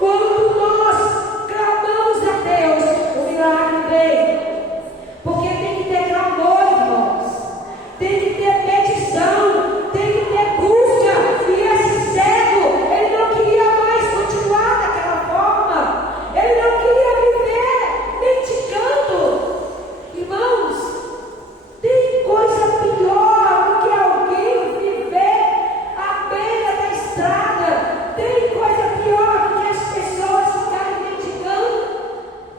Quando nós clamamos a Deus, o milagre vem. Porque tem que ter clamor, irmãos. Tem que ter petição. Tem que ter busca. E esse cego, ele não queria mais continuar daquela forma. Ele não queria viver mendigando. Irmãos, tem coisa pior do que alguém viver à beira da estrada. Tem coisa pior do que as pessoas ficarem mendigando.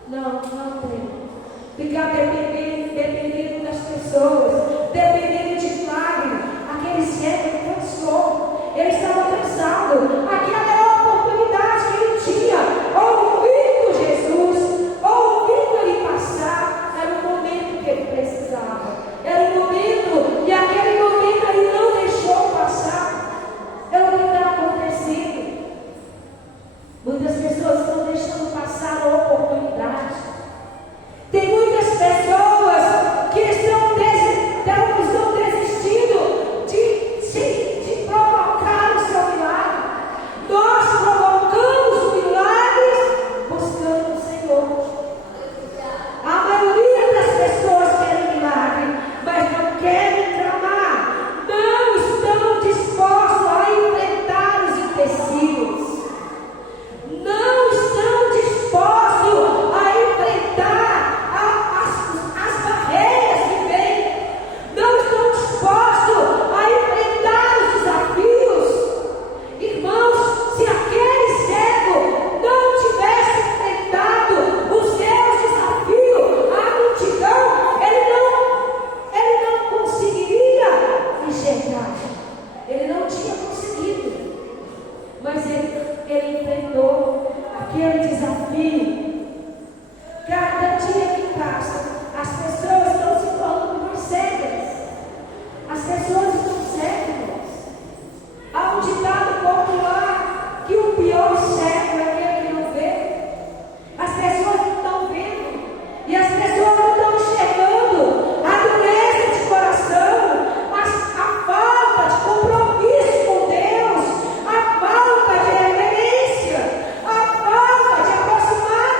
Não tem. Ficar dependendo das pessoas, dependendo de milagre. Aquele cego cansou. Ele estava cansado. Aquela era a oportunidade que ele tinha. Ouvindo Jesus, ouvindo ele passar. Era o momento que ele precisava. Era o momento, e aquele momento ele não deixou passar. É o que está acontecendo. Muitas pessoas estão deixando passar a oportunidade. Tem muitas pessoas que estão desistindo de provocar o seu milagre. Nós provocamos milagres buscando o Senhor. A maioria das pessoas querem milagre, mas não querem clamar. Não estão dispostos a enfrentar os empecilhos. Não estão dispostos a enfrentar as barreiras que vêm. Não estão dispostos a enfrentar os desafios. Irmãos, se aquele cego não tivesse enfrentado os seus desafios, a multidão, ele não conseguiria enxergar. Ele não tinha conseguido. Mas ele enfrentou aquele desafio. Cada dia que passa, as pessoas estão se tornando mais cegas. As pessoas estão cegas. Há um ditado popular que o pior cego é aquele que não vê. As pessoas não estão vendo. E as pessoas não estão enxergando a dureza de coração, a falta de compromisso com Deus, a falta de reverência, a falta de aproximar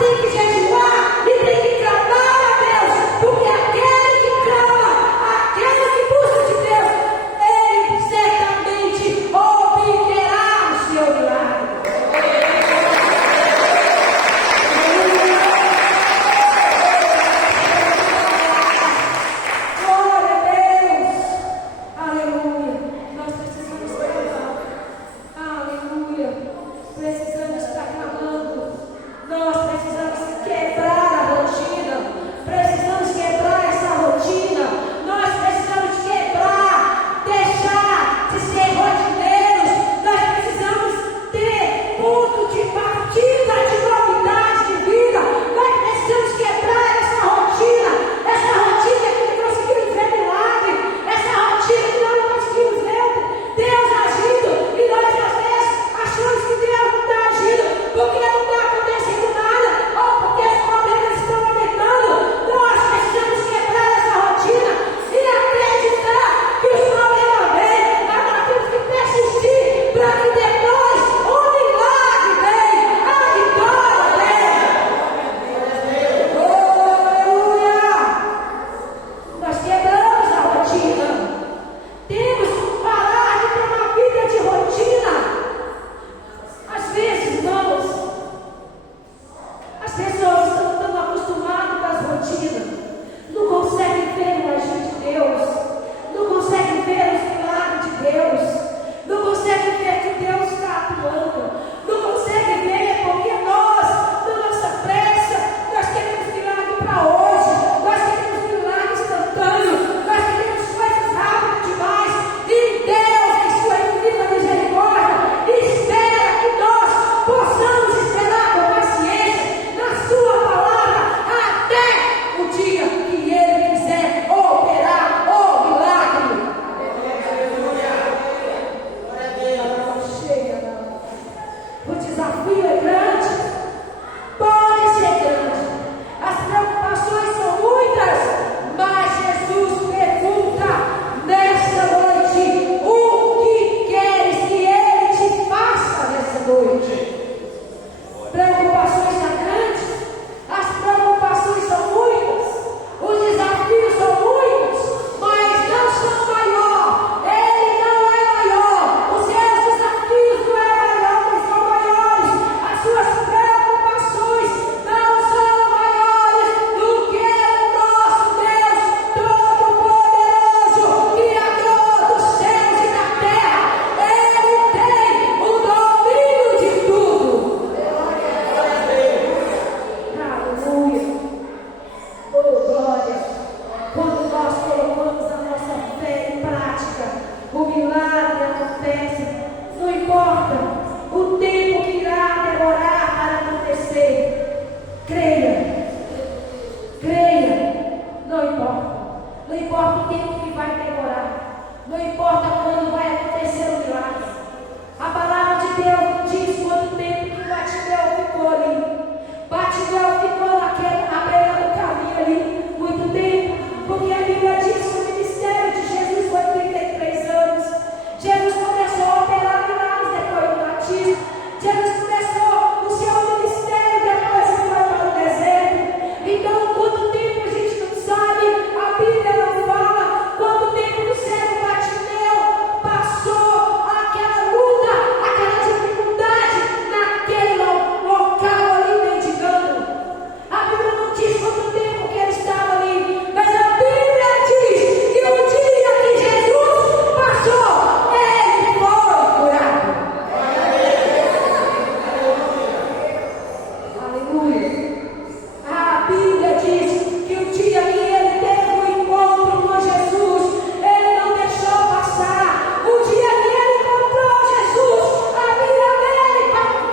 tem que jejuar e tem que clamar a Deus, porque aquele que clama, aquele que busca de Deus, ele certamente obterá o seu milagre. Glória a Deus, aleluia. Nós precisamos clamar, aleluia. Precisamos estar clamando. Nós precisamos quebrar a rotina. Precisamos quebrar essa rotina. Nós precisamos quebrar, deixar de ser rotineiros. Nós precisamos ter ponto de partida, de novidade de vida. Nós precisamos quebrar essa rotina que não conseguimos ver milagre, essa rotina que nós não conseguimos ver Deus agindo, e nós às vezes achamos que Deus não está agindo porque não está acontecendo nada, ou porque os problemas estão aumentando. Nós precisamos quebrar essa rotina e acreditar que os problemas vêm. Agora temos que persistir para que depois o milagre vem, a vitória vem. Oh, aleluia! Nós quebramos a rotina. Temos que parar de ter uma vida de rotina. Às vezes, irmãos, as pessoas estão tão acostumadas com as rotinas, não conseguem ver o agir de Deus, não conseguem ver os milagres de Deus, não conseguem ver que Deus está atuando, não conseguem ver porque nós, na nossa pressa, nós queremos milagre para hoje, nós queremos milagre instantâneo, nós queremos coisas rápidas demais, e Deus, em sua infinita misericórdia, espera que nós possamos esperar com paciência na sua palavra até o dia que Ele quiser operar o milagre. O desafio é grande, pode ser grande, as preocupações são muitas, mas Jesus pergunta nesta noite: o que queres que Ele te faça nessa noite? Preocupações são grandes, as preocupações são muitas, os desafios são muitos, mas não são maior. Ele não é maior, os seus desafios não é maior, mas são maiores. As suas preocupações não são maiores do que o nosso Deus Todo-Poderoso, Criador dos céus e da terra. Ele tem o domínio de tudo. Aleluia. Oh, glória. Quando nós colocamos a nossa fé em prática, o milagre acontece. Não importa o tempo que irá demorar para acontecer. Creia. Creia. Não importa. Não importa o tempo que vai demorar. Não importa quando vai acontecer o milagre. A palavra de Deus diz quanto tempo que Bartimeu ficou ali. Bartimeu ficou à beira do caminho ali muito tempo, porque a Bíblia diz que o ministério de Jesus foi 33 anos. Jesus começou a operar milagres depois do batismo. Jesus começou o seu ministério depois que foi para o deserto. Então, quanto tempo a gente não sabe, a Bíblia não fala quanto tempo o servo Bartimeu passou aquela luta, aquela dificuldade naquele local ali mendigando. A Bíblia não diz quanto tempo que ele estava ali, mas a Bíblia diz que o dia que Jesus passou, ele foi curado. Aleluia. A Bíblia diz que o dia que ele teve um encontro com Jesus, ele não deixou passar. O dia que ele encontrou Jesus, a vida dele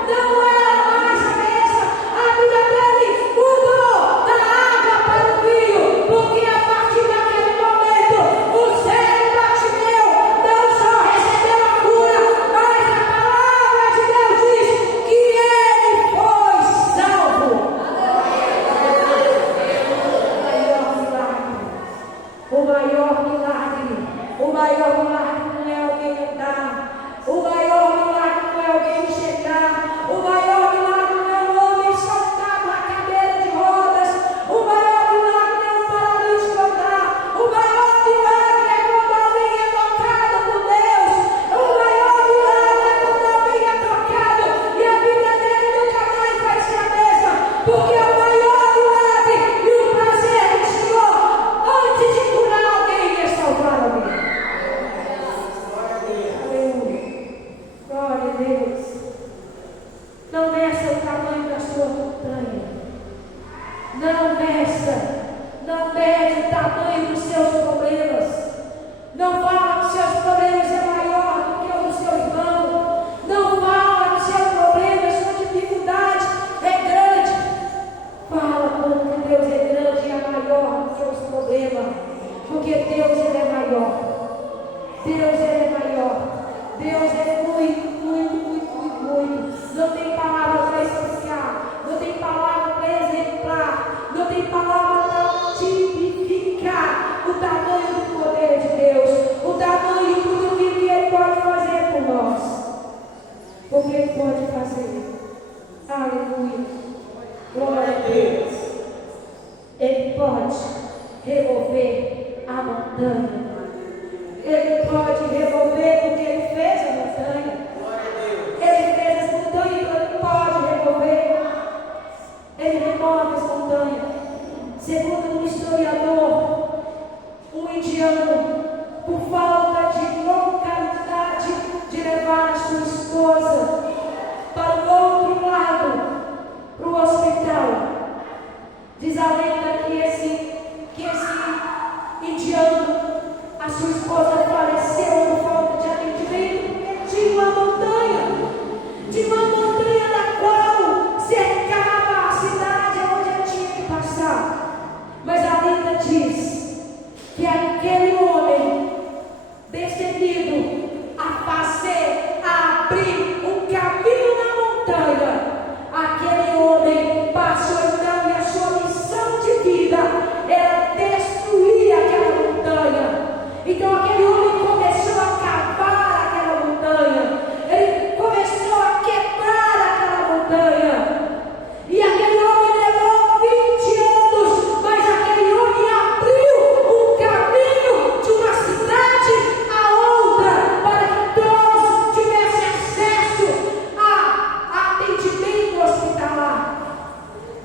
não era mais a mesma. A vida dele mudou da água para o vinho, porque a partir daquele momento o servo Bartimeu não só recebeu a cura, mas a palavra de Deus diz que ele foi salvo. Não meça, não mede o tamanho dos seus problemas. Não fala que os seus problemas é maior do que o do seu irmão. Não fala que o seu problema, a sua dificuldade é grande. Fala como que Deus é grande e é maior do que os problemas. Porque Deus ele é maior. Deus ele é maior. Deus é muito, muito, muito, muito, muito. Não tem palavra para explicar. Não tem palavra para exemplar. Não tem palavra para tipificar o tamanho do poder de Deus. O tamanho de tudo que Ele pode fazer por nós. Porque Ele pode fazer. Aleluia. Glória a Deus. Ele pode remover a montanha. Ele pode remover porque Ele fez a montanha. Ele fez as montanhas, então Ele pode remover. Ele remove as montanhas. Segundo um historiador, um indiano, por falta de localidade de levar a sua esposa para o outro lado, para o hospital. Diz a lenda que esse indiano, a sua esposa faleceu por falta de atendimento, porque tinha uma montanha na qual cercava a cidade onde ele tinha que passar. Mas a lenda diz que aquele homem decidido a abrir um caminho na montanha, aquele homem passou então, e a sua missão de vida era destruir aquela montanha. Então aquele homem começou a cavar aquela montanha, ele começou a quebrar aquela montanha, e aquele homem levou 20 anos, mas aquele homem abriu um caminho de uma cidade a outra, para que todos tivessem acesso a atendimento hospitalar.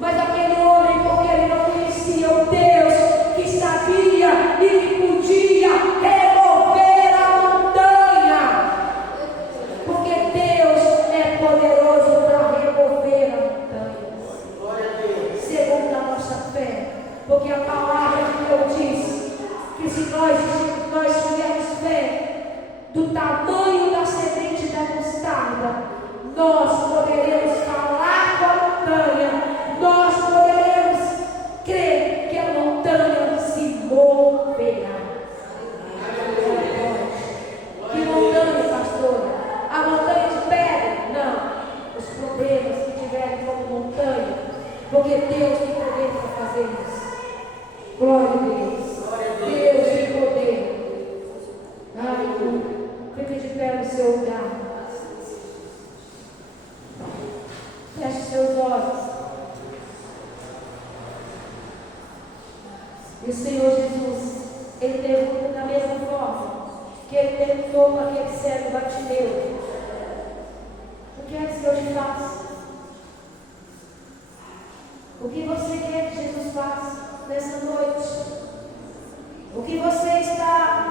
Mas aquele homem, porque ele não conhecia o Deus que sabia e que podia remover a montanha, porque Deus é poderoso para remover a montanha, segundo a nossa fé, porque a palavra de Deus diz que se nós tivermos fé do tamanho da semente da mostarda, nós poderemos falar com a montanha, nós poderemos crer que a montanha se moverá. Que montanha, pastora? A montanha de pedra? Não. Os problemas que tiverem como montanha, porque Deus tem poder para fazer isso. Glória a Deus. Deus tem poder. Aleluia. Fique de pé no seu lugar. Feche seus olhos. E o Senhor Jesus, Ele pergunta da mesma forma que Ele perguntou para aquele cego Bartimeu: o que é que eu te faço? O que você quer que Jesus faça nessa noite? O que você está